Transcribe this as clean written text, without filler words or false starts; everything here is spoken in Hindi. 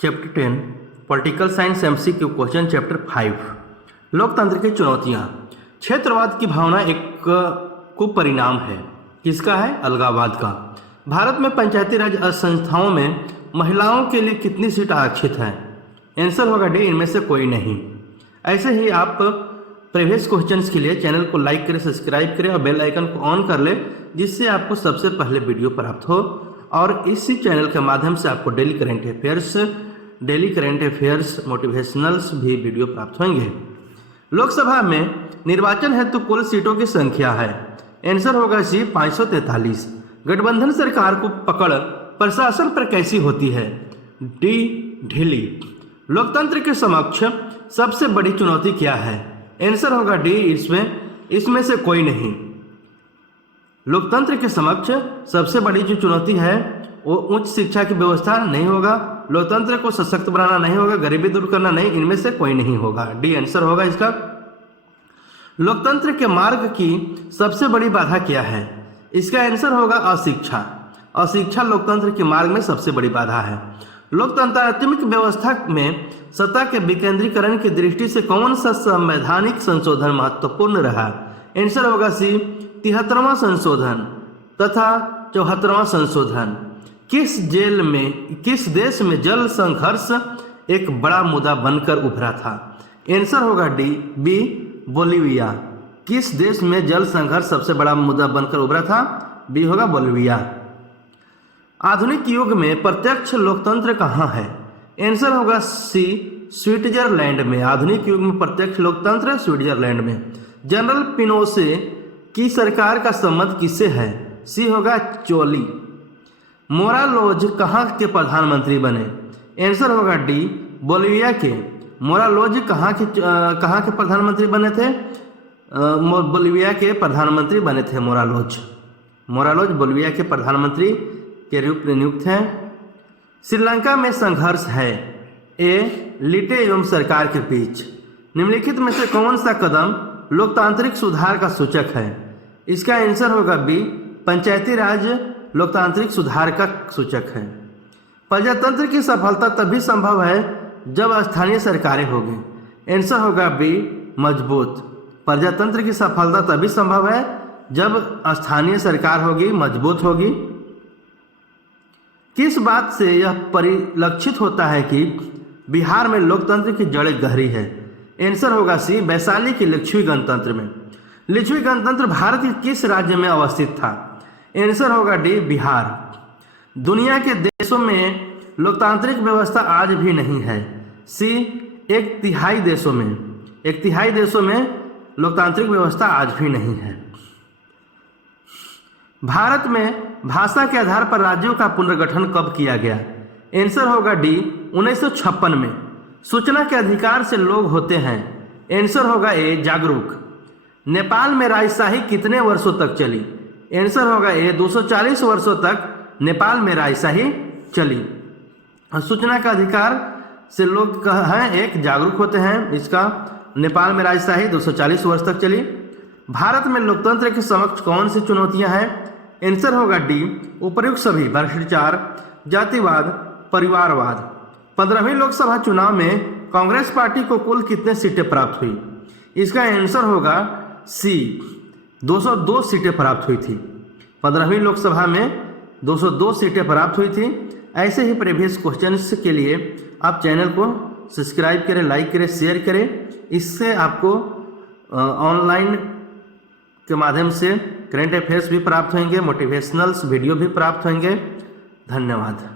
Chapter 10 political science MCQ question chapter 5 लोकतंत्र की चुनौतियां। क्षेत्रवाद की भावना एक कुपरिणाम है। किसका है? अलगाववाद का। भारत में पंचायती राज संस्थाओं में महिलाओं के लिए कितनी सीट आरक्षित है? आंसर होगा डी, इनमें से कोई नहीं। ऐसे ही आप प्रीवियस क्वेश्चंस के लिए चैनल को लाइक करें, सब्सक्राइब करें और बेल आइकन को ऑन कर ले, जिससे आपको सबसे पहले वीडियो प्राप्त हो। और इसी चैनल के माध्यम से आपको डेली करेंट अफेयर्स मोटिवेशनल्स भी वीडियो प्राप्त होंगे। लोकसभा में निर्वाचन हेतु कुल सीटों की संख्या है। आंसर होगा सी, 543। गठबंधन सरकार को पकड़ प्रशासन पर कैसी होती है? डी, ढीली। लोकतंत्र के समक्ष सबसे बड़ी चुनौती क्या है? आंसर होगा डी, इसमें से कोई नहीं। लोकतंत्र के समक्ष सबसे बड़ी जो चुनौती है वो उच्च शिक्षा की व्यवस्था नहीं होगा, लोकतंत्र को सशक्त बनाना नहीं होगा, गरीबी दूर करना नहीं, इनमें से कोई नहीं होगा। डी आंसर होगा इसका। लोकतंत्र के मार्ग की सबसे बड़ी बाधा क्या है? इसका आंसर होगा अशिक्षा। अशिक्षा लोकतंत्र के मार्ग में सबसे बड़ी बाधा है। लोकतांत्रिक व्यवस्था में सत्ता के विकेंद्रीकरण की दृष्टि से कौन सा संवैधानिक संशोधन महत्वपूर्ण रहा? आंसर होगा सी, 73वां संशोधन तथा 74वां संशोधन। किस देश में जल संघर्ष एक बड़ा मुद्दा बनकर उभरा था? आंसर होगा डी, बी, बोलिविया। किस देश में जल संघर्ष सबसे बड़ा मुद्दा बनकर उभरा था? बी होगा बोलिविया। आधुनिक युग में प्रत्यक्ष लोकतंत्र कहाँ है? आंसर होगा सी, स्विट्जरलैंड में। आधुनिक युग में प्रत्यक्ष लोकतंत्र स्विट्जरलैंड में। जनरल पिनोशे की सरकार का संबंध किससे है? सी होगा चोली। मोरालोज कहाँ के प्रधानमंत्री बने? आंसर होगा डी, बोलिविया के। मोरालोज कहाँ के प्रधानमंत्री बने थे? बोलिविया के प्रधानमंत्री बने थे मोरालोज बोलिविया के प्रधानमंत्री के रूप में नियुक्त हैं। श्रीलंका में संघर्ष है। ए, लिटे एवं सरकार के बीच। निम्नलिखित में से कौन सा कदम लोकतांत्रिक सुधार का सूचक है? इसका आंसर होगा बी, पंचायती राज लोकतांत्रिक सुधार का सूचक है। प्रजातंत्र की सफलता तभी संभव है जब स्थानीय सरकारें होगी। आंसर होगा बी, मजबूत। प्रजातंत्र की सफलता तभी संभव है जब स्थानीय सरकार होगी, मजबूत होगी। किस बात से यह परिलक्षित होता है कि बिहार में लोकतंत्र की जड़ें गहरी है? आंसर होगा सी, वैशाली के लिच्छवी गणतंत्र में। लिच्छवी गणतंत्र भारत के किस राज्य में अवस्थित था? आंसर होगा डी, बिहार। दुनिया के देशों में लोकतांत्रिक व्यवस्था आज भी नहीं है। सी, एक तिहाई देशों में लोकतांत्रिक व्यवस्था आज भी नहीं है। भारत में भाषा के आधार पर राज्यों का पुनर्गठन कब किया गया? आंसर होगा डी, 1956 में। सूचना के अधिकार से लोग होते हैं। आंसर होगा ए, जागरूक। नेपाल में राजशाही कितने वर्षों तक चली? आंसर होगा ए, 240 वर्षों तक नेपाल में राजशाही चली। सूचना का अधिकार से लोग हैं, एक जागरूक होते हैं। इसका नेपाल में राजशाही 240 वर्ष तक चली। भारत में लोकतंत्र के समक्ष कौन सी चुनौतियां हैं? आंसर होगा डी, उपर्युक्त सभी। भ्रष्टाचार, जातिवाद, परिवारवाद। 15वीं लोकसभा चुनाव में कांग्रेस पार्टी को कुल कितने सीटें प्राप्त हुई? इसका आंसर होगा सी, 202 सीटें प्राप्त हुई थी। 15वीं लोकसभा में 202 सीटें प्राप्त हुई थी। ऐसे ही प्रीवियस क्वेश्चंस के लिए आप चैनल को सब्सक्राइब करें, लाइक करें, शेयर करें। इससे आपको ऑनलाइन के माध्यम से करेंट अफेयर्स भी प्राप्त होंगे, मोटिवेशनल्स वीडियो भी प्राप्त होंगे। धन्यवाद।